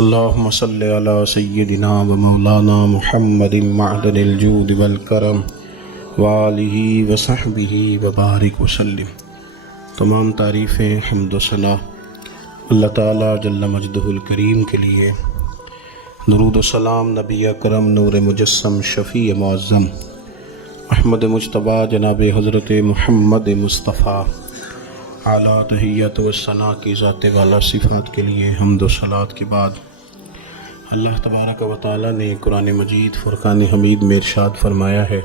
اللهم صل على سيدنا ومولانا محمد معدن الجود والکرم وآلہ وصحبہ وبارک وسلم۔ تمام تعریفیں حمد و ثنا اللہ تعالیٰ جل مجدہ الکریم کے لیے۔ درود و سلام نبی اکرم نور مجسم شفیع معظم احمد مجتبیٰ جناب حضرت محمد مصطفیٰ اعلیٰ تحیت و ثنا کی ذات والا صفات کے لیے حمد و صلات کے بعد اللہ تبارک و تعالیٰ نے قرآن مجید فرقان حمید میں ارشاد فرمایا ہے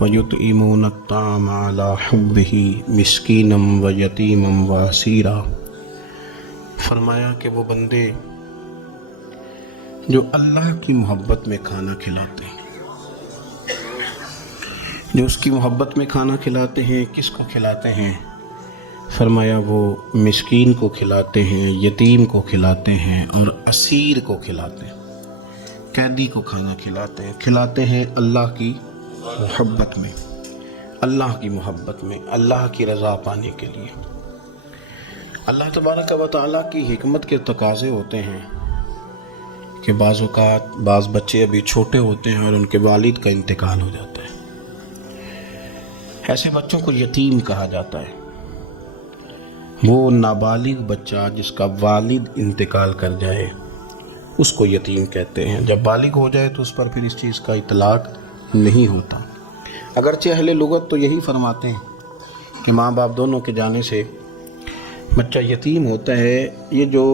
وَيُطْعِمُونَ الطَّعَامَ عَلَىٰ حُبِّهِ مِسْكِينًا وَيَتِيمًا وَأَسِيرًا۔ فرمایا کہ وہ بندے جو اللہ کی محبت میں کھانا کھلاتے ہیں، جو اس کی محبت میں کھانا کھلاتے ہیں، کس کو کھلاتے ہیں؟ فرمایا وہ مسکین کو کھلاتے ہیں، یتیم کو کھلاتے ہیں اور اسیر کو کھلاتے ہیں، قیدی کو کھانا کھلاتے ہیں اللہ کی محبت میں، اللہ کی محبت میں، اللہ کی رضا پانے کے لیے۔ اللہ تبارک و تعالیٰ کی حکمت کے تقاضے ہوتے ہیں کہ بعض اوقات بعض بچے ابھی چھوٹے ہوتے ہیں اور ان کے والد کا انتقال ہو جاتا ہے، ایسے بچوں کو یتیم کہا جاتا ہے۔ وہ نابالغ بچہ جس کا والد انتقال کر جائے اس کو یتیم کہتے ہیں۔ جب بالغ ہو جائے تو اس پر پھر اس چیز کا اطلاق نہیں ہوتا، اگرچہ اہل لغت تو یہی فرماتے ہیں کہ ماں باپ دونوں کے جانے سے بچہ یتیم ہوتا ہے۔ یہ جو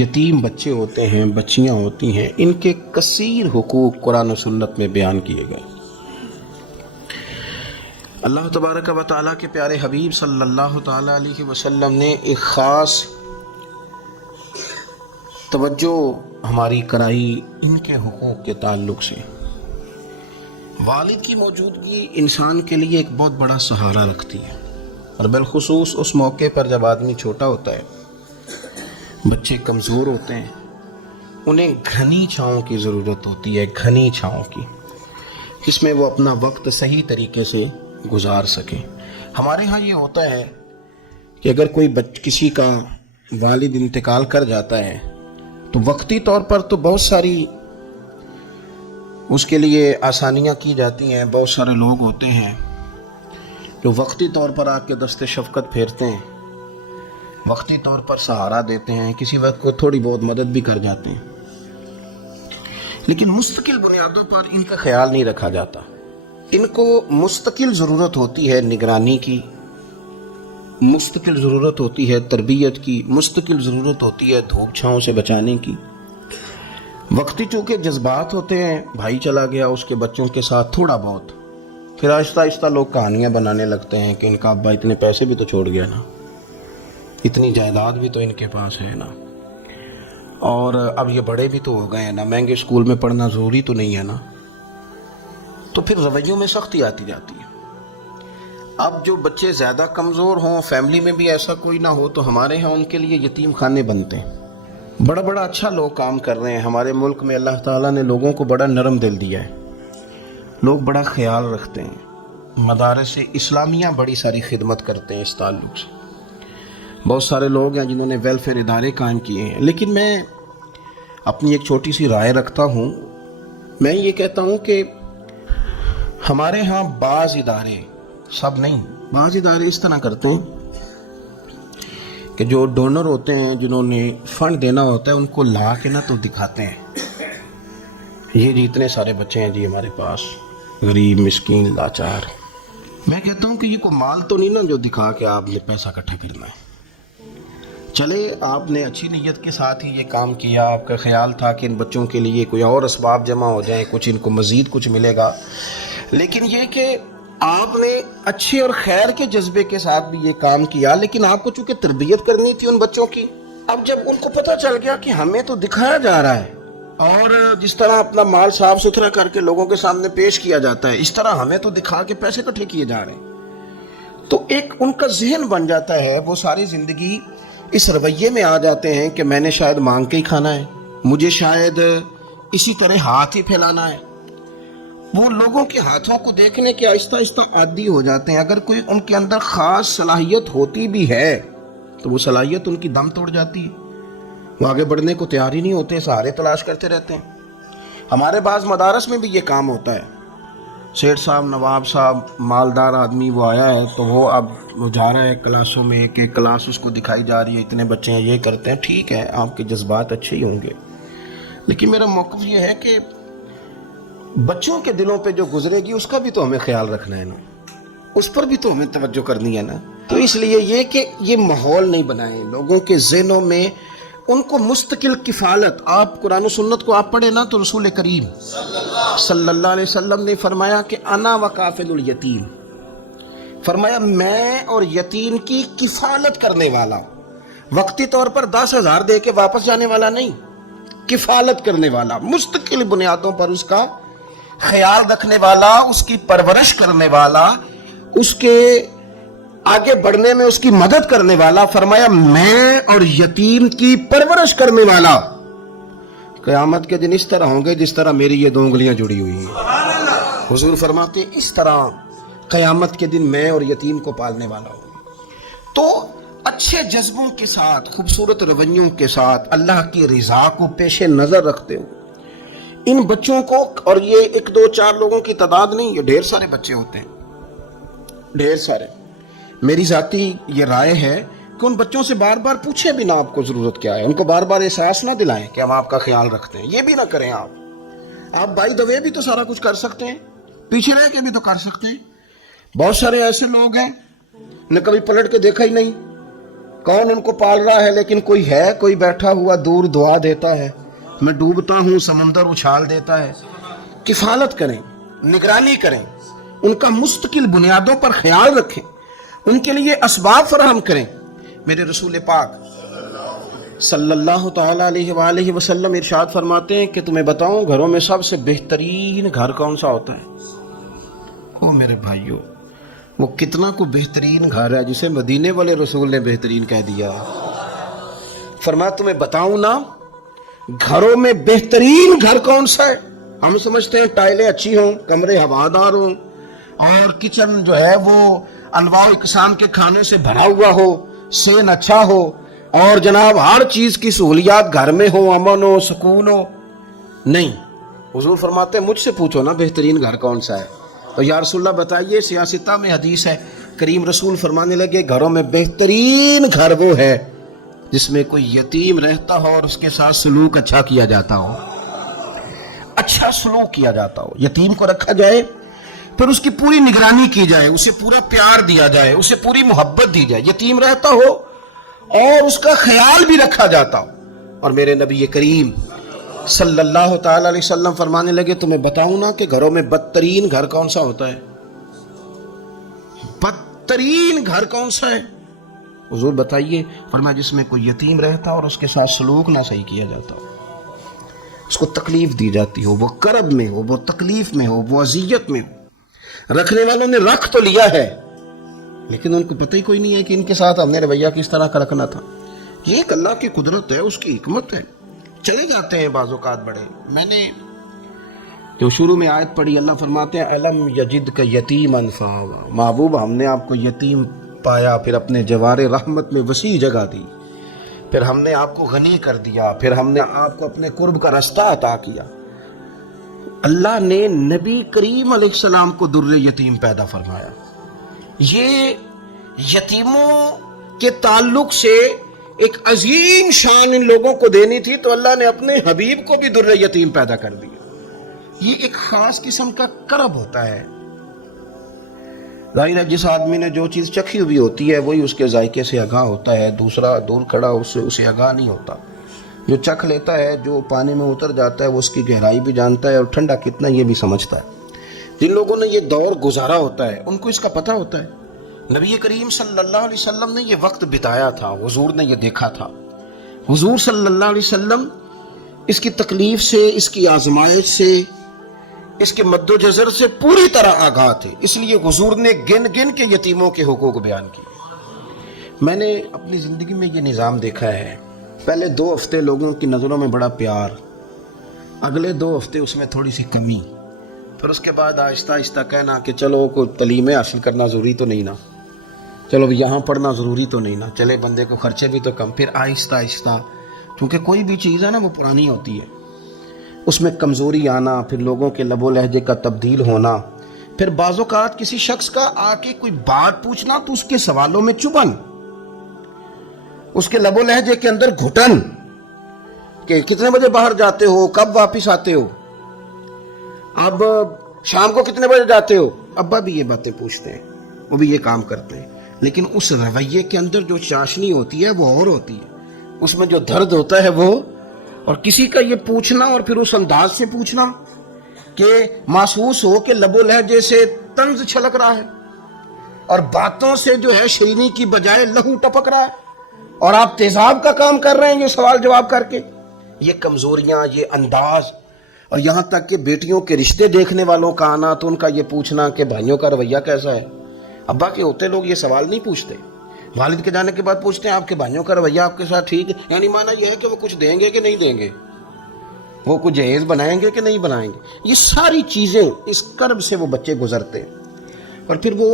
یتیم بچے ہوتے ہیں، بچیاں ہوتی ہیں، ان کے کثیر حقوق قرآن و سنت میں بیان کیے گئے۔ اللہ تبارک و تعالیٰ کے پیارے حبیب صلی اللہ تعالیٰ علیہ وسلم نے ایک خاص توجہ ہماری کرائی ان کے حقوق کے تعلق سے۔ والد کی موجودگی انسان کے لیے ایک بہت بڑا سہارا رکھتی ہے، اور بالخصوص اس موقع پر جب آدمی چھوٹا ہوتا ہے، بچے کمزور ہوتے ہیں، انہیں گھنی چھاؤں کی ضرورت ہوتی ہے، گھنی چھاؤں کی، جس میں وہ اپنا وقت صحیح طریقے سے گزار سکیں۔ ہمارے ہاں یہ ہوتا ہے کہ اگر کوئی کسی کا والد انتقال کر جاتا ہے تو وقتی طور پر تو بہت ساری اس کے لیے آسانیاں کی جاتی ہیں، بہت سارے لوگ ہوتے ہیں جو وقتی طور پر آ کے دست شفقت پھیرتے ہیں، وقتی طور پر سہارا دیتے ہیں، کسی وقت کو تھوڑی بہت مدد بھی کر جاتے ہیں، لیکن مستقل بنیادوں پر ان کا خیال نہیں رکھا جاتا۔ ان کو مستقل ضرورت ہوتی ہے نگرانی کی، مستقل ضرورت ہوتی ہے تربیت کی، مستقل ضرورت ہوتی ہے دھوپ چھاؤں سے بچانے کی۔ وقتی چونکہ جذبات ہوتے ہیں، بھائی چلا گیا اس کے بچوں کے ساتھ تھوڑا بہت، پھر آہستہ آہستہ لوگ کہانیاں بنانے لگتے ہیں کہ ان کا ابا اتنے پیسے بھی تو چھوڑ گیا نا، اتنی جائیداد بھی تو ان کے پاس ہے نا، اور اب یہ بڑے بھی تو ہو گئے ہیں نا، مہنگے اسکول میں پڑھنا ضروری تو نہیں ہے نا، تو پھر رویوں میں سختی آتی جاتی ہے۔ اب جو بچے زیادہ کمزور ہوں، فیملی میں بھی ایسا کوئی نہ ہو، تو ہمارے ہاں ان کے لیے یتیم خانے بنتے ہیں۔ بڑا اچھا لوگ کام کر رہے ہیں ہمارے ملک میں، اللہ تعالیٰ نے لوگوں کو بڑا نرم دل دیا ہے، لوگ بڑا خیال رکھتے ہیں، مدارس اسلامیہ بڑی ساری خدمت کرتے ہیں اس تعلق سے، بہت سارے لوگ ہیں جنہوں نے ویلفیئر ادارے قائم کیے ہیں۔ لیکن میں اپنی ایک چھوٹی سی رائے رکھتا ہوں، میں یہ کہتا ہوں کہ ہمارے ہاں بعض ادارے، سب نہیں، بعض ادارے اس طرح کرتے ہیں کہ جو ڈونر ہوتے ہیں، جنہوں نے فنڈ دینا ہوتا ہے، ان کو لا کے نہ تو دکھاتے ہیں یہ جی اتنے سارے بچے ہیں جی ہمارے پاس، غریب مسکین لاچار۔ میں کہتا ہوں کہ یہ کوئی مال تو نہیں نا جو دکھا کے آپ نے پیسہ اکٹھا کرنا ہے۔ چلے آپ نے اچھی نیت کے ساتھ ہی یہ کام کیا، آپ کا خیال تھا کہ ان بچوں کے لیے کوئی اور اسباب جمع ہو جائیں، کچھ ان کو مزید کچھ ملے گا، لیکن یہ کہ آپ نے اچھے اور خیر کے جذبے کے ساتھ بھی یہ کام کیا، لیکن آپ کو چونکہ تربیت کرنی تھی ان بچوں کی۔ اب جب ان کو پتہ چل گیا کہ ہمیں تو دکھایا جا رہا ہے، اور جس طرح اپنا مال صاف ستھرا کر کے لوگوں کے سامنے پیش کیا جاتا ہے، اس طرح ہمیں تو دکھا کے پیسے اکٹھے کیے جا رہے ہیں، تو ایک ان کا ذہن بن جاتا ہے، وہ ساری زندگی اس رویے میں آ جاتے ہیں کہ میں نے شاید مانگ کے ہی کھانا ہے، مجھے شاید اسی طرح ہاتھ ہی پھیلانا ہے۔ وہ لوگوں کے ہاتھوں کو دیکھنے کے آہستہ آہستہ عادی ہو جاتے ہیں۔ اگر کوئی ان کے اندر خاص صلاحیت ہوتی بھی ہے تو وہ صلاحیت ان کی دم توڑ جاتی ہے، وہ آگے بڑھنے کو تیار ہی نہیں ہوتے، سہارے تلاش کرتے رہتے ہیں۔ ہمارے بعض مدارس میں بھی یہ کام ہوتا ہے، سیٹھ صاحب، نواب صاحب، مالدار آدمی وہ آیا ہے تو وہ اب وہ جا رہا ہے کلاسوں میں، ایک ایک کلاس اس کو دکھائی جا رہی ہے، اتنے بچے ہیں، یہ کرتے ہیں۔ ٹھیک ہے، آپ کے جذبات اچھے ہی ہوں گے، لیکن میرا موقف یہ ہے کہ بچوں کے دلوں پہ جو گزرے گی اس کا بھی تو ہمیں خیال رکھنا ہے نا، اس پر بھی تو ہمیں توجہ کرنی ہے نا۔ تو اس لیے یہ کہ یہ ماحول نہیں بنائیں لوگوں کے ذہنوں میں، ان کو مستقل کفالت۔ آپ قرآن و سنت کو آپ پڑھیں نا تو رسول کریم صلی اللہ علیہ وسلم نے فرمایا کہ انا وکافل الیتیم، فرمایا میں اور یتیم کی کفالت کرنے والا، وقتی طور پر 10,000 دے کے واپس جانے والا نہیں، کفالت کرنے والا، مستقل بنیادوں پر اس کا خیال رکھنے والا، اس کی پرورش کرنے والا، اس کے آگے بڑھنے میں اس کی مدد کرنے والا۔ فرمایا میں اور یتیم کی پرورش کرنے والا قیامت کے دن اس طرح ہوں گے جس طرح میری یہ 2 انگلیاں جڑی ہوئی ہیں۔ حضور فرماتے ہیں اس طرح قیامت کے دن میں اور یتیم کو پالنے والا ہوں۔ تو اچھے جذبوں کے ساتھ، خوبصورت رویوں کے ساتھ، اللہ کی رضا کو پیش نظر رکھتے ہو ان بچوں کو، اور یہ 1 2 4 لوگوں کی تعداد نہیں، یہ ڈھیر سارے بچے ہوتے ہیں، ڈھیر سارے۔ میری ذاتی یہ رائے ہے کہ ان بچوں سے بار بار پوچھیں بھی نہ آپ کو ضرورت کیا ہے، ان کو بار بار احساس نہ دلائیں کہ ہم آپ کا خیال رکھتے ہیں، یہ بھی نہ کریں۔ آپ بائی دا وے بھی تو سارا کچھ کر سکتے ہیں، پیچھے رہ کے بھی تو کر سکتے ہیں۔ بہت سارے ایسے لوگ ہیں نے کبھی پلٹ کے دیکھا ہی نہیں کون ان کو پال رہا ہے، لیکن کوئی ہے، کوئی بیٹھا ہوا دور دعا دیتا ہے، میں ڈوبتا ہوں سمندر اچھال دیتا ہے۔ کفالت کریں، نگرانی کریں، ان کا مستقل بنیادوں پر خیال رکھیں، ان کے لیے اسباب فراہم کریں۔ میرے رسول پاک صلی اللہ تعالی علیہ وآلہ وسلم ارشاد فرماتے ہیں کہ تمہیں بتاؤں گھروں میں سب سے بہترین گھر کون سا ہوتا ہے؟ او میرے بھائیو، وہ کتنا کو بہترین گھر ہے جسے مدینے والے رسول نے بہترین کہہ دیا۔ فرمایا تمہیں بتاؤں نا گھروں میں بہترین گھر کون سا ہے؟ ہم سمجھتے ہیں ٹائلیں اچھی ہوں، کمرے ہوادار ہوں، اور کچن جو ہے وہ انواع اقسام کے کھانوں سے بھرا ہوا ہو، سین اچھا ہو، اور جناب ہر چیز کی سہولیات گھر میں ہو، امن ہو، سکون ہو۔ نہیں، حضور فرماتے ہیں مجھ سے پوچھو نا بہترین گھر کون سا ہے؟ تو یا رسول اللہ بتائیے، سیاستہ میں حدیث ہے، کریم رسول فرمانے لگے گھروں میں بہترین گھر وہ ہے جس میں کوئی یتیم رہتا ہو اور اس کے ساتھ سلوک اچھا کیا جاتا ہو، اچھا سلوک کیا جاتا ہو، یتیم کو رکھا جائے، پھر اس کی پوری نگرانی کی جائے، اسے پورا پیار دیا جائے، اسے پوری محبت دی جائے، یتیم رہتا ہو اور اس کا خیال بھی رکھا جاتا ہو۔ اور میرے نبی کریم صلی اللہ تعالی علیہ وسلم فرمانے لگے تمہیں بتاؤں نا کہ گھروں میں بدترین گھر کون سا ہوتا ہے؟ بدترین گھر کون سا ہے؟ حضور بتائیے، فرمایا جس میں کوئی یتیم رہتا اور اس کے ساتھ سلوک نہ صحیح کیا جاتا ہو، اس کو تکلیف دی جاتی ہو، وہ کرب میں ہو، وہ تکلیف میں ہو، وہ اذیت میں ہو۔ رکھنے والوں نے رکھ تو لیا ہے لیکن ان کو پتہ ہی کوئی نہیں ہے کہ ان کے ساتھ ہم نے رویہ کس طرح کا رکھنا تھا۔ یہ ایک اللہ کی قدرت ہے، اس کی حکمت ہے۔ چلے جاتے ہیں بعض اوقات بڑے، میں نے جو شروع میں آیت پڑھی، اللہ فرماتے ہیں الم یجدک یتیما فآویٰ، محبوب ہم نے آپ کو یتیم پایا، پھر اپنے جوار رحمت میں وسیع جگہ دی، پھر ہم نے آپ کو غنی کر دیا، پھر ہم نے آپ کو اپنے قرب کا رستہ عطا کیا۔ اللہ نے نبی کریم علیہ السلام کو در یتیم پیدا فرمایا۔ یہ یتیموں کے تعلق سے ایک عظیم شان ان لوگوں کو دینی تھی، تو اللہ نے اپنے حبیب کو بھی در یتیم پیدا کر دیا۔ یہ ایک خاص قسم کا کرب ہوتا ہے۔ ظاہر ہے جس آدمی نے جو چیز چکھی ہوئی ہوتی ہے وہی اس کے ذائقے سے آگاہ ہوتا ہے، دوسرا دور کھڑا اسے آگاہ نہیں ہوتا۔ جو چکھ لیتا ہے، جو پانی میں اتر جاتا ہے، وہ اس کی گہرائی بھی جانتا ہے اور ٹھنڈا کتنا یہ بھی سمجھتا ہے۔ جن لوگوں نے یہ دور گزارا ہوتا ہے ان کو اس کا پتہ ہوتا ہے۔ نبی کریم صلی اللہ علیہ وسلم نے یہ وقت بتایا تھا، حضور نے یہ دیکھا تھا۔ حضور صلی اللہ علیہ وسلم اس کی تکلیف سے، اس کی آزمائش سے، اس کے مد و جزر سے پوری طرح آگاہ تھے، اس لیے حضور نے گن گن کے یتیموں کے حقوق بیان کیے۔ میں نے اپنی زندگی میں یہ نظام دیکھا ہے، پہلے 2 ہفتے لوگوں کی نظروں میں بڑا پیار، اگلے 2 ہفتے اس میں تھوڑی سی کمی، پھر اس کے بعد آہستہ آہستہ کہنا کہ چلو کوئی تعلیم حاصل کرنا ضروری تو نہیں نا، چلو یہاں پڑھنا ضروری تو نہیں نا، چلے بندے کو خرچے بھی تو کم، پھر آہستہ آہستہ کیونکہ کوئی بھی چیز ہے نا وہ پرانی ہوتی ہے، اس میں کمزوری آنا، پھر لوگوں کے لب و لہجے کا تبدیل ہونا، پھر بعض اوقات کسی شخص کا آ کے کوئی بات پوچھنا تو اس کے سوالوں میں چبھن، اس کے لب و لہجے کے اندر گھٹن کہ کتنے بجے باہر جاتے ہو، کب واپس آتے ہو، اب شام کو کتنے بجے جاتے ہو۔ ابا بھی یہ باتیں پوچھتے ہیں، وہ بھی یہ کام کرتے ہیں، لیکن اس رویے کے اندر جو چاشنی ہوتی ہے وہ اور ہوتی ہے، اس میں جو درد ہوتا ہے وہ، اور کسی کا یہ پوچھنا اور پھر اس انداز سے پوچھنا کہ محسوس ہو کہ لب و لہجے سے طنز چھلک رہا ہے اور باتوں سے جو ہے شیرینی کی بجائے لہو ٹپک رہا ہے اور آپ تیزاب کا کام کر رہے ہیں یہ سوال جواب کر کے، یہ کمزوریاں، یہ انداز، اور یہاں تک کہ بیٹیوں کے رشتے دیکھنے والوں کا آنا تو ان کا یہ پوچھنا کہ بھائیوں کا رویہ کیسا ہے۔ ابا کے ہوتے لوگ یہ سوال نہیں پوچھتے، والد کے جانے کے بعد پوچھتے ہیں آپ کے بھائیوں کا رویہ آپ کے ساتھ ٹھیک ہے، یعنی مانا یہ ہے کہ وہ کچھ دیں گے کہ نہیں دیں گے، وہ کچھ جہیز بنائیں گے کہ نہیں بنائیں گے۔ یہ ساری چیزیں اس کرب سے وہ بچے گزرتے ہیں، اور پھر وہ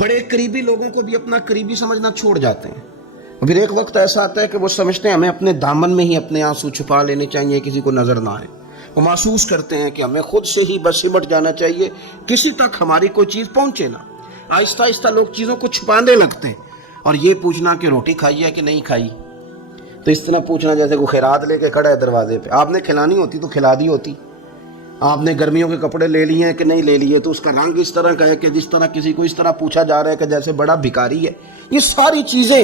بڑے قریبی لوگوں کو بھی اپنا قریبی سمجھنا چھوڑ جاتے ہیں۔ پھر ایک وقت ایسا آتا ہے کہ وہ سمجھتے ہیں ہمیں اپنے دامن میں ہی اپنے آنسو چھپا لینے چاہیے، کسی کو نظر نہ آئے۔ وہ محسوس کرتے ہیں کہ ہمیں خود سے ہی بس سمٹ جانا چاہیے، کسی تک ہماری کوئی چیز پہنچے نہ۔ آہستہ آہستہ لوگ چیزوں کو چھپانے لگتے ہیں، اور یہ پوچھنا کہ روٹی کھائی ہے کہ نہیں کھائی، تو اس طرح پوچھنا جیسے کوئی خیرات لے کے کھڑا ہے دروازے پہ، آپ نے کھلانی ہوتی تو کھلا دی ہوتی، آپ نے گرمیوں کے کپڑے لے لیے ہیں کہ نہیں لے لیے، تو اس کا رنگ اس طرح کا ہے کہ جس طرح کسی کو اس طرح پوچھا جا رہا ہے کہ جیسے بڑا بھکاری ہے۔ یہ ساری چیزیں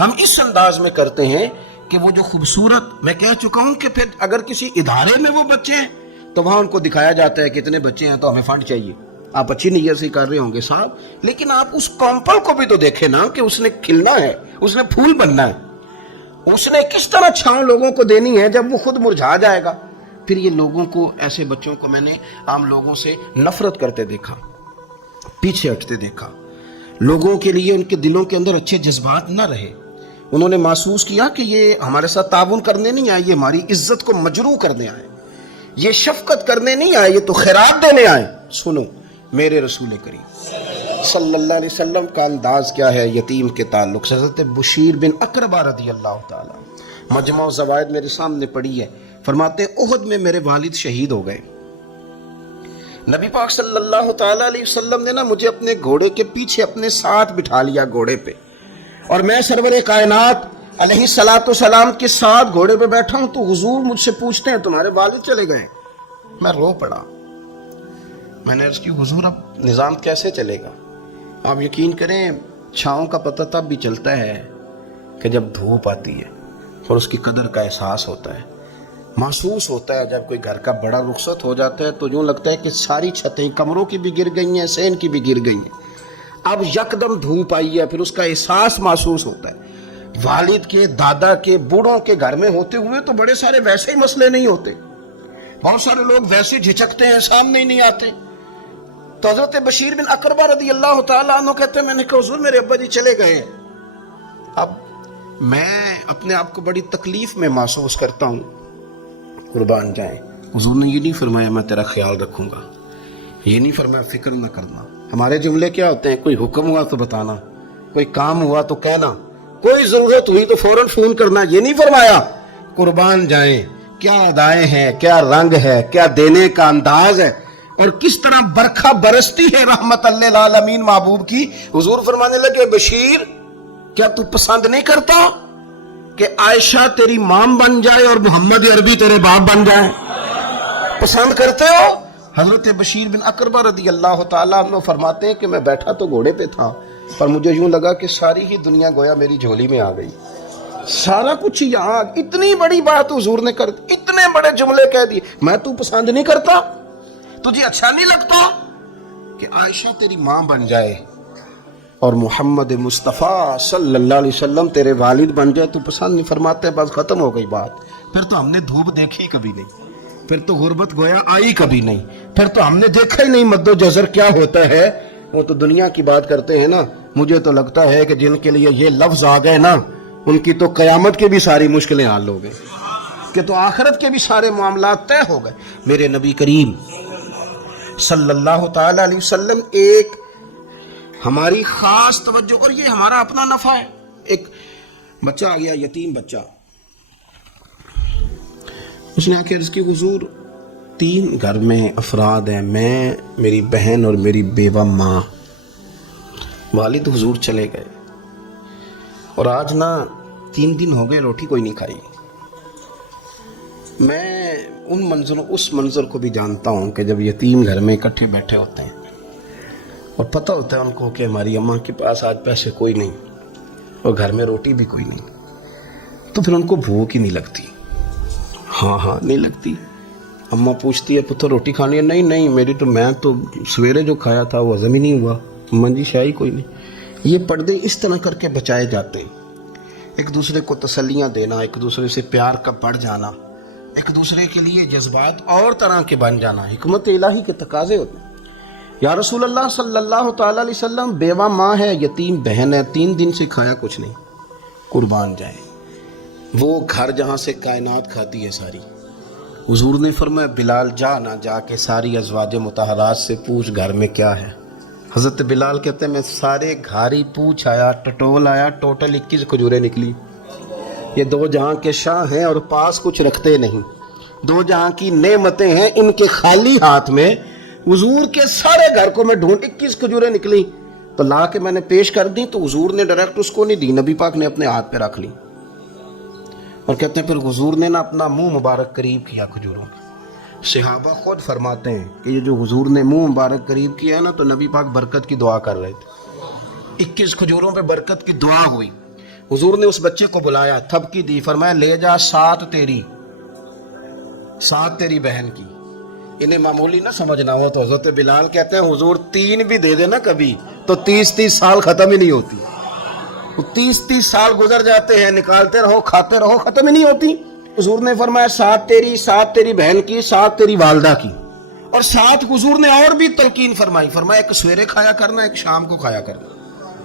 ہم اس انداز میں کرتے ہیں کہ وہ جو خوبصورت، میں کہہ چکا ہوں کہ پھر اگر کسی ادارے میں وہ بچے ہیں تو وہاں ان کو دکھایا جاتا ہے کہ اتنے بچے ہیں تو ہمیں فنڈ چاہیے، آپ اچھی نیت سے کر رہے ہوں گے صاحب، لیکن آپ اس کمپل کو بھی تو دیکھیں نا کہ اس نے کھلنا ہے، اس نے پھول بننا ہے، اس نے کس طرح چھاؤں لوگوں کو دینی ہے جب وہ خود مرجھا جائے گا۔ پھر یہ لوگوں کو، ایسے بچوں کو میں نے عام لوگوں سے نفرت کرتے دیکھا، پیچھے ہٹتے دیکھا، لوگوں کے لیے ان کے دلوں کے اندر اچھے جذبات نہ رہے، انہوں نے محسوس کیا کہ یہ ہمارے ساتھ تعاون کرنے نہیں آئے، یہ ہماری عزت کو مجروح کرنے آئے، یہ شفقت کرنے نہیں آئے، یہ تو خیرات دینے آئے۔ سنو میرے رسول کریم صلی اللہ علیہ وسلم کا انداز کیا ہے یتیم کے تعلق سے۔ حضرت بشیر بن اقربہ رضی اللہ تعالی، مجمع الزوائد میرے سامنے پڑھی ہے، فرماتے ہیں احد میں میرے والد شہید ہو گئے، نبی پاک صلی اللہ تعالی علیہ وسلم نے نا مجھے اپنے گھوڑے کے پیچھے اپنے ساتھ بٹھا لیا گھوڑے پہ، اور میں سرور کائنات علیہ الصلوۃ والسلام کے ساتھ گھوڑے پہ بیٹھا ہوں تو حضور مجھ سے پوچھتے ہیں تمہارے والد چلے گئے؟ میں رو پڑا، میں نے عرض کی حضور اب نظام کیسے چلے گا؟ آپ یقین کریں چھاؤں کا پتہ تب بھی چلتا ہے کہ جب دھوپ آتی ہے اور اس کی قدر کا احساس ہوتا ہے، محسوس ہوتا ہے۔ جب کوئی گھر کا بڑا رخصت ہو جاتا ہے تو یوں لگتا ہے کہ ساری چھتیں کمروں کی بھی گر گئی ہیں، سین کی بھی گر گئی ہیں، اب یکدم دھوپ آئی ہے، پھر اس کا احساس محسوس ہوتا ہے۔ والد کے، دادا کے، بوڑھوں کے گھر میں ہوتے ہوئے تو بڑے سارے ویسے ہی مسئلے نہیں ہوتے، بہت سارے لوگ ویسے جھجکتے ہیں، سامنے ہی نہیں آتے۔ تو حضرت بشیر بن اقربہ رضی اللہ تعالیٰ عنہ کہتے ہیں میں نے کہا حضور میرے ابا جی چلے گئے ہیں، اب میں اپنے آپ کو بڑی تکلیف میں محسوس کرتا ہوں، قربان جائیں۔ حضور نے یہ نہیں فرمایا میں تیرا خیال رکھوں گا، یہ نہیں فرمایا فکر نہ کرنا۔ ہمارے جملے کیا ہوتے ہیں؟ کوئی حکم ہوا تو بتانا، کوئی کام ہوا تو کہنا، کوئی ضرورت ہوئی تو فوراً فون کرنا، یہ نہیں فرمایا۔ قربان جائیں کیا ادائیں ہیں، کیا رنگ ہے، کیا دینے کا انداز ہے، اور کس طرح برکھا برستی ہے رحمت للعالمین محبوب کی۔ حضور فرمانے لگے بشیر کیا تو پسند نہیں کرتا کہ عائشہ تیری مام بن جائے اور محمد عربی تیرے باپ بن جائے؟ پسند کرتے ہو؟ حضرت بشیر بن اقربہ رضی اللہ تعالیٰ عنہ فرماتے ہیں کہ میں بیٹھا تو گھوڑے پہ تھا، پر مجھے یوں لگا کہ ساری ہی دنیا گویا میری جھولی میں آ گئی، سارا کچھ یہاں، اتنی بڑی بات حضور نے کر دی، اتنے بڑے جملے کہہ دیے۔ میں تو پسند نہیں کرتا، تجھے اچھا نہیں لگتا کہ عائشہ تیری ماں بن جائے اور محمد مصطفیٰ صلی اللہ علیہ وسلم تیرے والد بن جائے، تو پسند نہیں؟ فرماتے بس ختم ہو گئی بات، پھر تو ہم نے دھوپ دیکھی کبھی نہیں، پھر تو غربت گویا آئی کبھی نہیں، پھر تو ہم نے دیکھا ہی نہیں مد و جزر کیا ہوتا ہے۔ وہ تو دنیا کی بات کرتے ہیں نا، مجھے تو لگتا ہے کہ جن کے لیے یہ لفظ آ گئے نا ان کی تو قیامت کے بھی ساری مشکلیں حل ہو گئی، کہ تو آخرت کے بھی سارے معاملات طے ہو گئے۔ میرے نبی کریم صلی اللہ تعالی علیہ وسلم ایک ہماری خاص توجہ، اور یہ ہمارا اپنا نفع ہے۔ ایک بچہ آ گیا، یتیم بچہ، اس نے آخر عرض کی حضور 3 گھر میں افراد ہیں، میں، میری بہن اور میری بیوہ ماں، والد حضور چلے گئے اور آج نا 3 دن ہو گئے روٹی کوئی نہیں کھائی۔ میں اس منظر کو بھی جانتا ہوں کہ جب یتیم گھر میں اکٹھے بیٹھے ہوتے ہیں اور پتہ ہوتا ہے ان کو کہ ہماری اماں کے پاس آج پیسے کوئی نہیں اور گھر میں روٹی بھی کوئی نہیں، تو پھر ان کو بھوک ہی نہیں لگتی۔ ہاں نہیں لگتی۔ اماں پوچھتی ہے پتر روٹی کھانی ہے؟ نہیں میں تو سویرے جو کھایا تھا وہ ہضم ہی نہیں ہوا، اماں جی شاہی کوئی نہیں۔ یہ پردے اس طرح کر کے بچائے جاتے ہیں، ایک دوسرے کو تسلیاں دینا، ایک دوسرے سے پیار کا بڑھ جانا، ایک دوسرے کے لیے جذبات اور طرح کے بن جانا، حکمت الہی کے تقاضے ہوتے ہیں۔ یا رسول اللہ صلی اللہ تعالیٰ علیہ وسلم، بیوہ ماں ہے، یتیم بہن ہے، 3 دن سے کھایا کچھ نہیں، قربان جائے وہ گھر جہاں سے کائنات کھاتی ہے ساری۔ حضور نے فرمایا بلال جا کے ساری ازواج مطہرات سے پوچھ گھر میں کیا ہے۔ حضرت بلال کہتے ہیں میں سارے گھاری پوچھ آیا، ٹٹول آیا، ٹوٹل 21 کھجوریں نکلی۔ یہ 2 جہاں کے شاہ ہیں اور پاس کچھ رکھتے نہیں، 2 جہاں کی نعمتیں ہیں، ان کے خالی ہاتھ میں حضور کے سارے گھر کو میں ڈھونڈ 21 کھجوریں نکلی تو لا کے میں نے پیش کر دی، تو حضور نے ڈائریکٹ اس کو نہیں دی، نبی پاک نے اپنے ہاتھ پہ رکھ لی اور کہتے ہیں پھر حضور نے نا اپنا منہ مبارک قریب کیا کھجوروں کا۔ صحابہ خود فرماتے ہیں کہ یہ جو حضور نے منہ مبارک قریب کیا ہے نا تو نبی پاک برکت کی دعا کر رہے تھے، 21 کھجوروں پہ برکت کی دعا ہوئی۔ حضور نے اس بچے کو بلایا، تھپکی دی، فرمایا لے جا 7 تیری بہن کی۔ انہیں معمولی نہ سمجھنا ہو تو حضرت بلال کہتے ہیں حضور 3 بھی دے دینا کبھی تو 30 سال ختم ہی نہیں ہوتی، 30 سال گزر جاتے ہیں، نکالتے رہو کھاتے رہو، ختم ہی نہیں ہوتی۔ حضور نے فرمایا 7 تیری بہن کی، 7 تیری والدہ کی، اور 7 حضور نے اور بھی تلقین فرمایا ایک سویرے کھایا کرنا، ایک شام کو کھایا کرنا،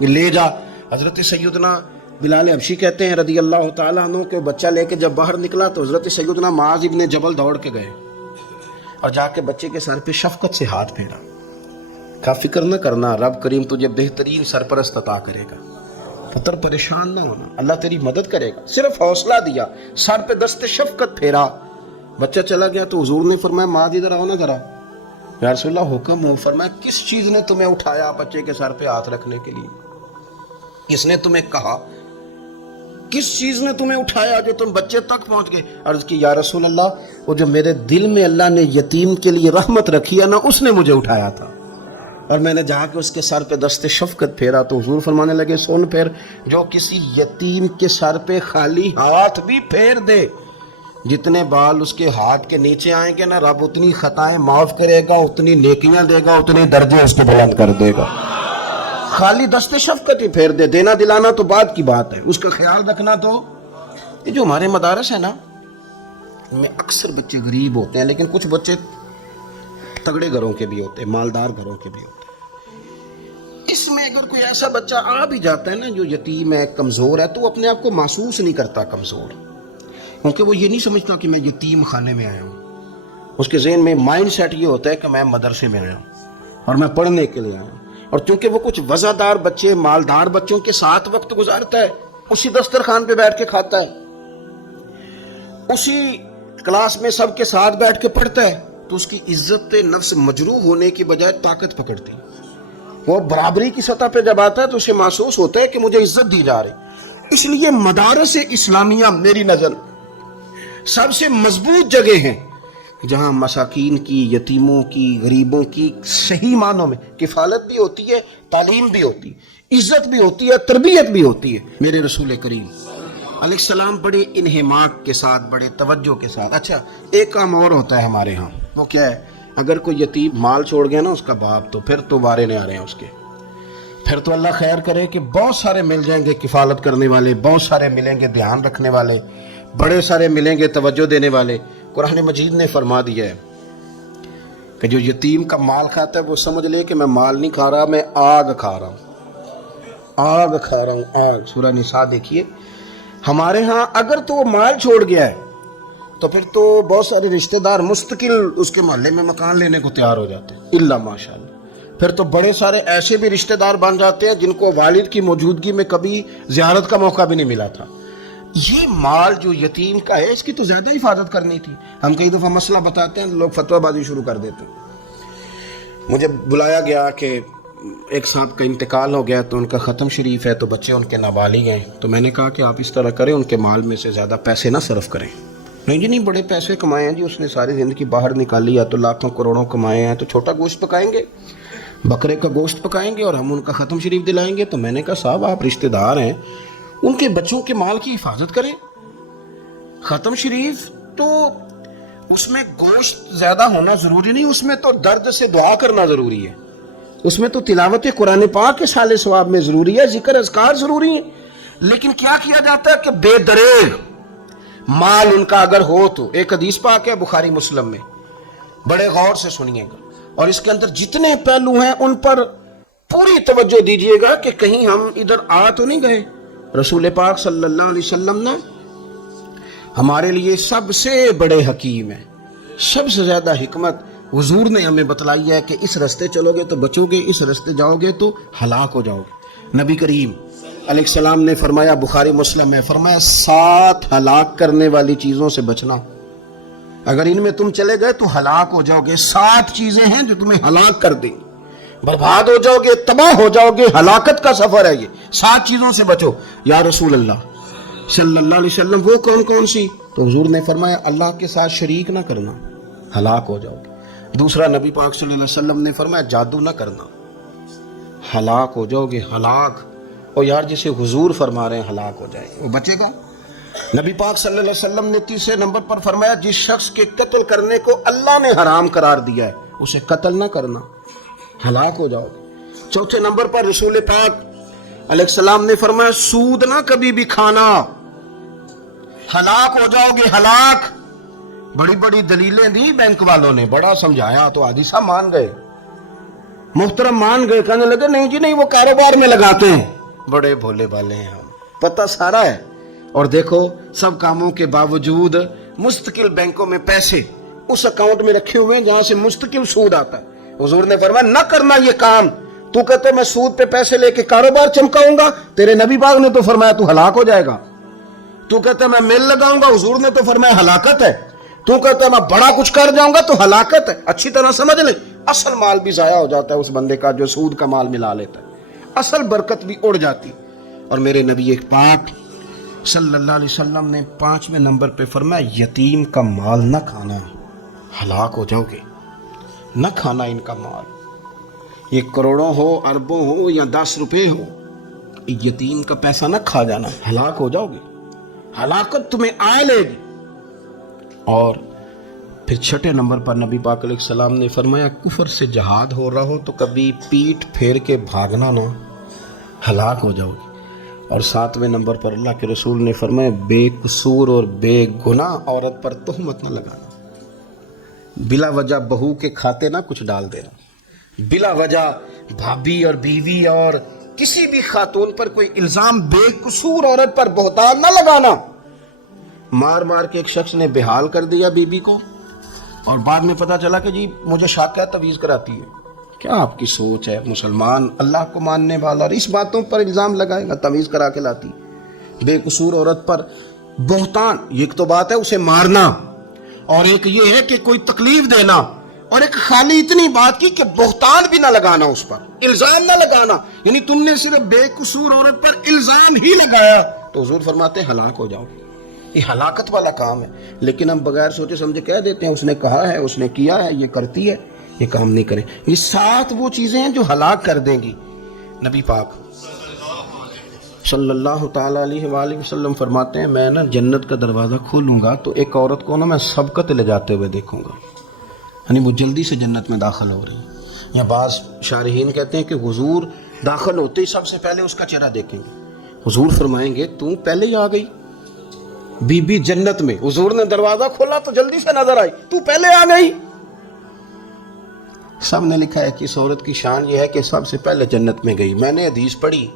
یہ لے جا۔ حضرت سیدنا بلال حبشی کہتے ہیں رضی اللہ تعالیٰ عنہ کہ بچہ لے کے جب باہر نکلا تو حضرت سیدنا معاذ ابن جبل دوڑ کے گئے اور جا کے بچے کے سر پہ شفقت سے ہاتھ پھیرا، کہا فکر نہ کرنا، رب کریم تجھے بہترین سرپرست عطا کرے گا، پتر پریشان نہ ہونا، اللہ تیری مدد کرے گا، صرف حوصلہ دیا، سر پہ دست شفقت پھیرا۔ بچہ چلا گیا تو حضور نے فرمایا معاذ ادھر آؤ نا ذرا۔ یا رسول اللہ حکم ہو۔ فرمایا کس چیز نے تمہیں اٹھایا بچے کے سر پہ ہاتھ رکھنے کے لیے؟ کس نے تمہیں کہا؟ کس چیز نے تمہیں اٹھایا جو تم بچے تک پہنچ گئے؟ عرض کی یا رسول اللہ وہ جو میرے دل میں اللہ نے یتیم کے لیے رحمت رکھی ہے نا، اس نے مجھے اٹھایا تھا، اور میں نے جا کے اس کے سر پہ دست شفقت پھیرا تو حضور فرمانے لگے سن پھر، جو کسی یتیم کے سر پہ خالی ہاتھ بھی پھیر دے، جتنے بال اس کے ہاتھ کے نیچے آئیں گے نا، رب اتنی خطائیں معاف کرے گا، اتنی نیکیاں دے گا، اتنے درجے اس کے بلند کر دے گا۔ خالی دست شفقت ہی پھیر دے، دینا دلانا تو بعد کی بات ہے، اس کا خیال رکھنا تو۔ یہ جو ہمارے مدارس ہیں نا، ان میں اکثر بچے غریب ہوتے ہیں، لیکن کچھ بچے تگڑے گھروں کے بھی ہوتے ہیں، مالدار گھروں کے بھی ہوتے ہیں۔ اس میں اگر کوئی ایسا بچہ آ بھی جاتا ہے نا جو یتیم ہے، کمزور ہے، تو وہ اپنے آپ کو محسوس نہیں کرتا کمزور، کیونکہ وہ یہ نہیں سمجھتا کہ میں یتیم خانے میں آیا ہوں۔ اس کے ذہن میں مائنڈ سیٹ یہ ہوتا ہے کہ میں مدرسے میں آیا ہوں اور میں پڑھنے کے لیے آیا ہوں، اور چونکہ وہ کچھ وزادار بچے، مالدار بچوں کے ساتھ وقت گزارتا ہے، اسی دسترخوان پہ بیٹھ کے کھاتا ہے، اسی کلاس میں سب کے ساتھ بیٹھ کے پڑھتا ہے، تو اس کی عزت نفس مجروح ہونے کی بجائے طاقت پکڑتی ہے۔ وہ برابری کی سطح پہ جب آتا ہے تو اسے محسوس ہوتا ہے کہ مجھے عزت دی جا رہی۔ اس لیے مدارس اسلامیہ میری نظر سب سے مضبوط جگہ ہیں جہاں مساکین کی، یتیموں کی، غریبوں کی صحیح معنوں میں کفالت بھی ہوتی ہے، تعلیم بھی ہوتی ہے، عزت بھی ہوتی ہے، تربیت بھی ہوتی ہے۔ میرے رسول کریم علیہ السلام بڑے انہماک کے ساتھ، بڑے توجہ کے ساتھ۔ اچھا ایک کام اور ہوتا ہے ہمارے ہاں، وہ کیا ہے؟ اگر کوئی یتیم مال چھوڑ گیا نا اس کا باپ، تو پھر تو وارے نہیں آ رہے ہیں اس کے، پھر تو اللہ خیر کرے کہ بہت سارے مل جائیں گے کفالت کرنے والے، بہت سارے ملیں گے دھیان رکھنے والے، بڑے سارے ملیں گے توجہ دینے والے۔ قرآن مجید نے فرما دیا ہے کہ جو یتیم کا مال کھاتا ہے وہ سمجھ لے کہ میں مال نہیں کھا رہا، میں آگ کھا رہا ہوں، آگ کھا رہا ہوں، آگ۔ سورہ نساء دیکھیے۔ ہمارے ہاں اگر تو وہ مال چھوڑ گیا ہے تو پھر تو بہت سارے رشتہ دار مستقل اس کے محلے میں مکان لینے کو تیار ہو جاتے ہیں، الا ماشاء اللہ۔ پھر تو بڑے سارے ایسے بھی رشتہ دار بن جاتے ہیں جن کو والد کی موجودگی میں کبھی زیارت کا موقع بھی نہیں ملا تھا، یہ مال جو یتیم کا ہے اس کی تو زیادہ حفاظت کرنی تھی. ہم کئی دفعہ مسئلہ بتاتے ہیں لوگ فتویٰ بازی شروع کر دیتے ہیں. مجھے بلایا گیا کہ ایک صاحب کا انتقال ہو گیا تو ان کا ختم شریف ہے تو بچے ان کے نابالغ ہیں. تو میں نے کہا کہ آپ اس طرح کریں ان کے مال میں سے زیادہ پیسے نہ صرف کریں. نہیں جی نہیں, بڑے پیسے کمائے ہیں جی, اس نے ساری زندگی باہر نکالی یا تو لاکھوں کروڑوں کمائے ہیں, تو چھوٹا گوشت پکائیں گے, بکرے کا گوشت پکائیں گے اور ہم ان کا ختم شریف دلائیں گے. تو میں نے کہا صاحب آپ رشتہ دار ہیں, ان کے بچوں کے مال کی حفاظت کریں. ختم شریف تو اس میں گوشت زیادہ ہونا ضروری نہیں, اس میں تو درد سے دعا کرنا ضروری ہے, اس میں تو تلاوت قرآن پاک کے سال ثواب میں ضروری ہے, ذکر اذکار ضروری ہے. لیکن کیا کیا جاتا ہے کہ بے دریغ مال ان کا اگر ہو تو, ایک حدیث پاک ہے بخاری مسلم میں, بڑے غور سے سنیے گا اور اس کے اندر جتنے پہلو ہیں ان پر پوری توجہ دیجیے گا کہ کہیں ہم ادھر آ تو نہیں گئے. رسول پاک صلی اللہ علیہ وسلم نے ہمارے لیے سب سے بڑے حکیم ہیں, سب سے زیادہ حکمت حضور نے ہمیں بتلائی ہے کہ اس رستے چلو گے تو بچو گے, اس رستے جاؤ گے تو ہلاک ہو جاؤ گے. نبی کریم علیہ السلام نے فرمایا, بخاری مسلم میں فرمایا, 7 ہلاک کرنے والی چیزوں سے بچنا, اگر ان میں تم چلے گئے تو ہلاک ہو جاؤ گے. 7 چیزیں ہیں جو تمہیں ہلاک کر دیں, برباد ہو جاؤ گے, تباہ ہو جاؤ گے, ہلاکت کا سفر ہے یہ. 7 چیزوں سے بچو. یا رسول اللہ صلی اللہ علیہ وسلم وہ کون کون سی؟ تو حضور نے فرمایا اللہ کے ساتھ شریک نہ کرنا, ہلاک ہو جاؤ گے. دوسرا نبی پاک صلی اللہ علیہ وسلم نے فرمایا جادو نہ کرنا, ہلاک ہو جاؤ گے. ہلاک اور یار جسے حضور فرما رہے ہیں ہلاک ہو جائے وہ بچے گا. نبی پاک صلی اللہ علیہ وسلم نے تیسرے نمبر پر فرمایا جس شخص کے قتل کرنے کو اللہ نے حرام قرار دیا ہے اسے قتل نہ کرنا, ہلاک ہو جاؤ گے. چوتھے نمبر پر رسول پاک علیہ السلام نے فرمایا سود نہ کبھی بھی کھانا, ہلاک ہو جاؤ گے. ہلاک. بڑی بڑی دلیلیں دی بینک والوں نے, بڑا سمجھایا تو حاجی صاحب مان گئے, محترم مان گئے, کہنے لگے نہیں جی نہیں وہ کاروبار میں لگاتے ہیں. بڑے بھولے والے ہیں ہم, پتہ سارا ہے. اور دیکھو سب کاموں کے باوجود مستقل بینکوں میں پیسے اس اکاؤنٹ میں رکھے ہوئے ہیں جہاں سے مستقل سود آتا ہے. حضور نے فرمایا نہ کرنا یہ کام. تو کہتے میں سود پہ پیسے لے کے کاروبار چمکاؤں گا, تیرے نبی پاک نے تو فرمایا تو ہلاک ہو جائے گا. تو کہتے میں مل لگاؤں گا, حضور نے تو فرمایا ہلاکت ہے. تو کہتے میں بڑا کچھ کر جاؤں گا تو ہلاکت ہے. اچھی طرح سمجھ لیں, اصل مال بھی ضائع ہو جاتا ہے اس بندے کا جو سود کا مال ملا لیتا ہے, اصل برکت بھی اڑ جاتی. اور میرے نبی پاک صلی اللہ علیہ وسلم نے 5ویں نمبر پہ فرمایا یتیم کا مال نہ کھانا, ہلاک ہو جاؤ گے. نہ کھانا ان کا مال, یہ کروڑوں ہو, اربوں ہو یا 10 روپے ہو, یتیم کا پیسہ نہ کھا جانا, ہلاک ہو جاؤ گے. ہلاکت تمہیں آئے لے گی. اور پھر 6 نمبر پر نبی پاک علیہ السلام نے فرمایا کفر سے جہاد ہو رہا ہو تو کبھی پیٹ پھیر کے بھاگنا نہ, ہلاک ہو جاؤ گے. اور 7ویں نمبر پر اللہ کے رسول نے فرمایا بے قصور اور بے گناہ عورت پر تہمت نہ لگانا, بلا وجہ بہو کے کھاتے نہ کچھ ڈال دینا, بلا وجہ بھابھی اور بیوی اور کسی بھی خاتون پر کوئی الزام بے قصور عورت پر بہتان نہ لگانا. مار مار کے ایک شخص نے بحال کر دیا بیوی کو اور بعد میں پتا چلا کہ جی مجھے شک ہے تویز کراتی ہے. کیا آپ کی سوچ ہے؟ مسلمان اللہ کو ماننے والا اور اس باتوں پر الزام لگائے گا تویز کرا کے لاتی. بے قصور عورت پر بہتان, ایک تو بات ہے اسے مارنا اور ایک یہ ہے کہ کوئی تکلیف دینا, اور ایک خالی اتنی بات کی کہ بہتان بھی نہ لگانا, اس پر الزام نہ لگانا. یعنی تم نے صرف بے قصور عورت پر الزام ہی لگایا تو حضور فرماتے ہیں ہلاک ہو جاؤ. یہ ہلاکت والا کام ہے. لیکن ہم بغیر سوچے سمجھے کہہ دیتے ہیں اس نے کہا ہے, اس نے کیا ہے, یہ کرتی ہے, یہ کام نہیں کریں. یہ 7 وہ چیزیں ہیں جو ہلاک کر دیں گی. نبی پاک صلی اللہ تعالیٰ علیہ وآلہ وسلم فرماتے ہیں میں نا جنت کا دروازہ کھولوں گا تو ایک عورت کو نا میں سبقت لے جاتے ہوئے دیکھوں گا, یعنی وہ جلدی سے جنت میں داخل ہو رہی ہیں. یا بعض شارحین کہتے ہیں کہ حضور داخل ہوتے ہی سب سے پہلے اس کا چہرہ دیکھیں گے. حضور فرمائیں گے تو پہلے ہی آ گئی بی بی جنت میں, حضور نے دروازہ کھولا تو جلدی سے نظر آئی, تو پہلے آ گئی. سب نے لکھا ہے کہ اس عورت کی شان یہ ہے کہ سب سے پہلے جنت میں گئی. میں نے حدیث پڑھی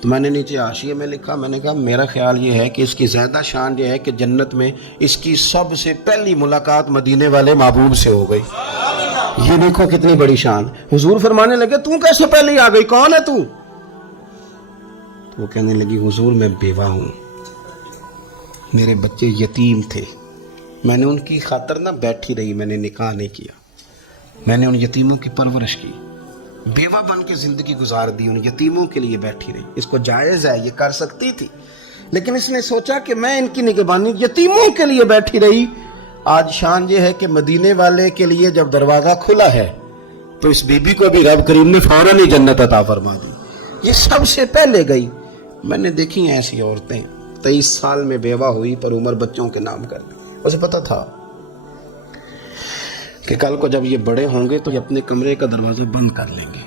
تو میں نے نیچے حاشیے میں لکھا, میں نے کہا میرا خیال یہ ہے کہ اس کی زیادہ شان یہ ہے کہ جنت میں اس کی سب سے پہلی ملاقات مدینے والے محبوب سے ہو گئی. یہ دیکھو کتنی بڑی شان. حضور فرمانے لگے تو کیسے پہلے ہی آ گئی, کون ہے تو؟ وہ کہنے لگی حضور میں بیوہ ہوں. میرے بچے یتیم تھے، میں نے ان کی خاطر نہ بیٹھی رہی، میں نے نکاح نہیں کیا، میں نے ان یتیموں کی پرورش کی، بیوہ بن کے زندگی گزار دی، ان یتیموں کے لیے بیٹھی رہی۔ اس کو جائز ہے، یہ کر سکتی تھی، لیکن اس نے سوچا کہ میں ان کی نگہبانی یتیموں کے لیے بیٹھی رہی۔ آج شان یہ ہے کہ مدینے والے کے لیے جب دروازہ کھلا ہے تو اس بی بی کو بھی رب کریم نے فوراً ہی جنت عطا فرما دی، یہ سب سے پہلے گئی۔ میں نے دیکھی ہیں ایسی عورتیں 23 سال میں بیوہ ہوئی پر عمر بچوں کے نام کر دی، اسے پتہ تھا کہ کل کو جب یہ بڑے ہوں گے تو یہ اپنے کمرے کا دروازہ بند کر لیں گے،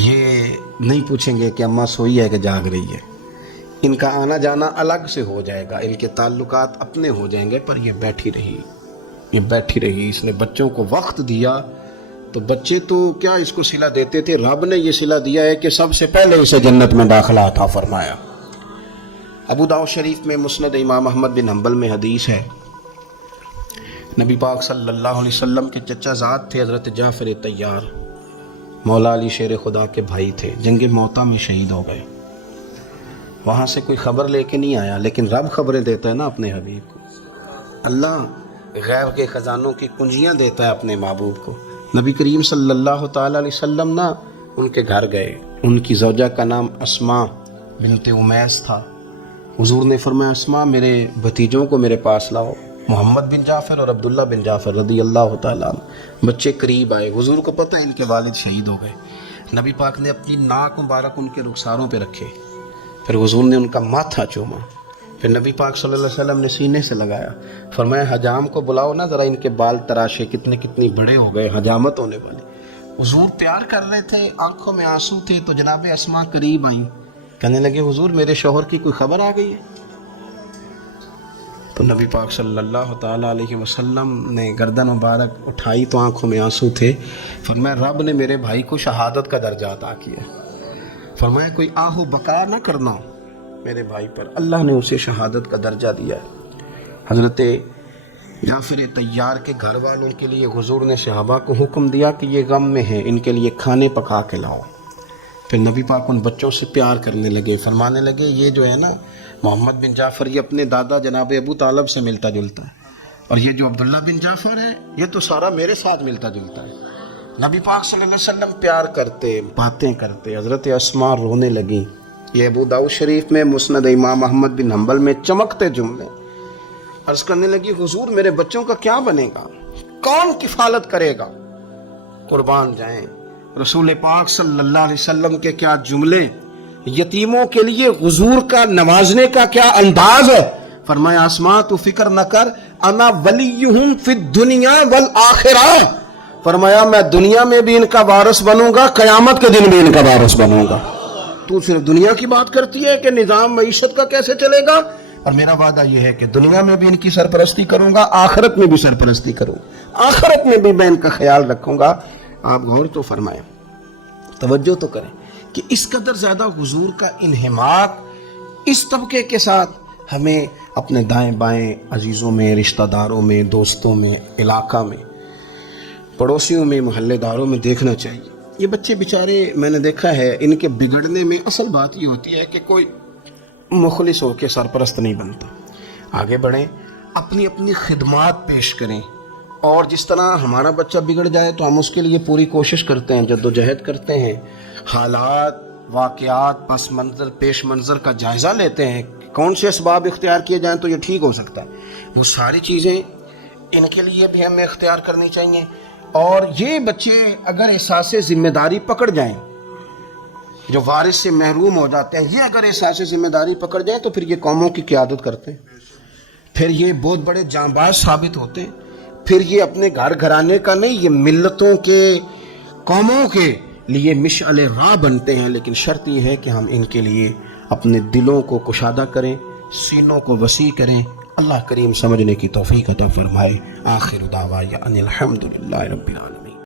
یہ نہیں پوچھیں گے کہ اماں سوئی ہے کہ جاگ رہی ہے، ان کا آنا جانا الگ سے ہو جائے گا، ان کے تعلقات اپنے ہو جائیں گے، پر یہ بیٹھی رہی، اس نے بچوں کو وقت دیا۔ تو بچے تو کیا اس کو صلہ دیتے تھے، رب نے یہ صلہ دیا ہے کہ سب سے پہلے اسے جنت میں داخلہ عطا فرمایا۔ ابو داؤد شریف میں مسند امام احمد بن حنبل میں حدیث ہے، نبی پاک صلی اللہ علیہ وسلم کے چچا زاد تھے حضرت جعفر طیار، مولا علی شیر خدا کے بھائی تھے، جنگ موتا میں شہید ہو گئے۔ وہاں سے کوئی خبر لے کے نہیں آیا، لیکن رب خبریں دیتا ہے نا اپنے حبیب کو، اللہ غیب کے خزانوں کی کنجیاں دیتا ہے اپنے محبوب کو۔ نبی کریم صلی اللہ تعالی علیہ وسلم نا ان کے گھر گئے، ان کی زوجہ کا نام اسماء بنت امیس تھا۔ حضور نے فرمایا اسماء میرے بھتیجوں کو میرے پاس لاؤ، محمد بن جعفر اور عبداللہ بن جعفر رضی اللہ تعالیٰ عنہ۔ بچے قریب آئے، حضور کو پتہ ان کے والد شہید ہو گئے، نبی پاک نے اپنی ناک مبارک ان کے رخساروں پہ رکھے، پھر حضور نے ان کا ماتھا چوما، پھر نبی پاک صلی اللہ علیہ وسلم نے سینے سے لگایا، فرمایا حجام کو بلاؤ نا ذرا ان کے بال تراشے، کتنے بڑے ہو گئے، حجامت ہونے والے۔ حضور پیار کر رہے تھے، آنکھوں میں آنسو تھے، تو جناب اسماء قریب آئیں، کہنے لگے حضور میرے شوہر کی کوئی خبر آ گئی ہے؟ تو نبی پاک صلی اللہ تعالیٰ علیہ وسلم نے گردن مبارک اٹھائی تو آنکھوں میں آنسو تھے، فرمایا رب نے میرے بھائی کو شہادت کا درجہ عطا کیا، فرمایا کوئی آہو بکا نہ کرنا میرے بھائی پر، اللہ نے اسے شہادت کا درجہ دیا ہے۔ حضرت جعفر طیار کے گھر والوں کے لیے حضور نے صحابہ کو حکم دیا کہ یہ غم میں ہیں، ان کے لیے کھانے پکا کے لاؤ۔ پھر نبی پاک ان بچوں سے پیار کرنے لگے، فرمانے لگے یہ جو ہے نا محمد بن جعفر یہ اپنے دادا جناب ابو طالب سے ملتا جلتا ہے، اور یہ جو عبداللہ بن جعفر ہے یہ تو سارا میرے ساتھ ملتا جلتا ہے۔ نبی پاک صلی اللہ علیہ وسلم پیار کرتے، باتیں کرتے، حضرت اسماء رونے لگیں۔ یہ ابو داؤد شریف میں مسند امام احمد بن حنبل میں چمکتے جملے، عرض کرنے لگی حضور میرے بچوں کا کیا بنے گا، کون کفالت کرے گا، قربان جائیں رسول پاک صلی اللہ علیہ وسلم کے کیا جملے، یتیموں کے لیے حضور کا نوازنے کا کیا انداز ہے۔ فرمایا اسماء تو فکر نہ کر، انا ولیہم فی الدنیا والآخرہ، فرمایا میں دنیا میں بھی ان کا وارث بنوں گا، قیامت کے دن بھی ان کا وارث بنوں گا۔ تو صرف دنیا کی بات کرتی ہے کہ نظام معیشت کا کیسے چلے گا، اور میرا وعدہ یہ ہے کہ دنیا میں بھی ان کی سرپرستی کروں گا، آخرت میں بھی سرپرستی کروں، آخرت میں بھی میں ان کا خیال رکھوں گا۔ آپ غور تو فرمائیں، توجہ تو کریں کہ اس قدر زیادہ حضور کا انہماک اس طبقے کے ساتھ ہمیں اپنے دائیں بائیں عزیزوں میں، رشتہ داروں میں، دوستوں میں، علاقہ میں، پڑوسیوں میں، محلے داروں میں دیکھنا چاہیے۔ یہ بچے بیچارے میں نے دیکھا ہے، ان کے بگڑنے میں اصل بات یہ ہوتی ہے کہ کوئی مخلص ہو کے سرپرست نہیں بنتا۔ آگے بڑھیں، اپنی اپنی خدمات پیش کریں، اور جس طرح ہمارا بچہ بگڑ جائے تو ہم اس کے لیے پوری کوشش کرتے ہیں، جدوجہد کرتے ہیں، حالات، واقعات، پس منظر، پیش منظر کا جائزہ لیتے ہیں، کون سے اسباب اختیار کیے جائیں تو یہ ٹھیک ہو سکتا ہے، وہ ساری چیزیں ان کے لیے بھی ہمیں اختیار کرنی چاہیے۔ اور یہ بچے اگر احساس ذمہ داری پکڑ جائیں، جو وارث سے محروم ہو جاتے ہیں، یہ اگر احساس ذمہ داری پکڑ جائیں تو پھر یہ قوموں کی قیادت کرتے ہیں، پھر یہ بہت بڑے جانباز ثابت ہوتے ہیں، پھر یہ اپنے گھر گھرانے کا نہیں، یہ ملتوں کے، قوموں کے لیے مشعل راہ بنتے ہیں۔ لیکن شرط یہ ہے کہ ہم ان کے لیے اپنے دلوں کو کشادہ کریں، سینوں کو وسیع کریں۔ اللہ کریم سمجھنے کی توفیق عطا فرمائے۔ آخر دعوانا ان الحمدللہ رب العالمین۔